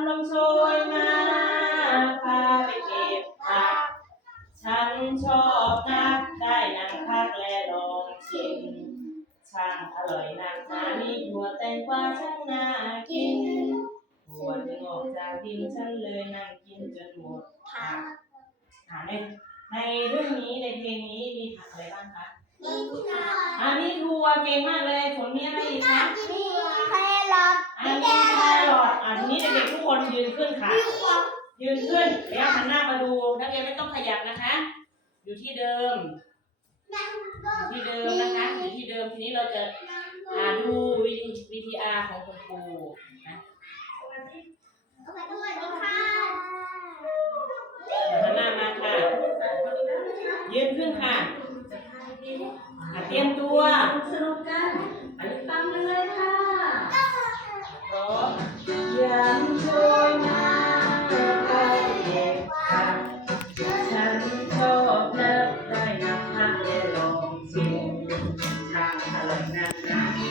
ำลมโชยมาพาไปเก็บผัก ฉันชอบนักได้นั่งพักและลองชิมช่างอร่อยนักหนามีถั่วแตงกวาช่างน่ากินถั่วจึงออกจากดินฉันเลยนั่งกินจนหมดผักอ่าในในเรื่องนี้ในเพลงนี้มีผักอะไรบ้างคะมีค่ะอ่ามีถั่วเก่งมากเลยผลมีอะไรอีกคะมีแครอท อ่ามีแครอทอ่าทีนี้เด็กๆทุกคน ยืนขึ้นค่ะมีความยืนขึ้นแล้วหันหน้ามาดูนักเรียนไม่ต้องขยับนะคะ อยู่ที่เดิมอยู่ที่เดิมนะคะอยู่ที่เดิมทีนี้เราจะอ่าดูวิธีวิธีอาร์ของคุณครูนะสวัสดีค่ะหันหน้ามาค่ะ ยืนขึ้นค่ะ 了。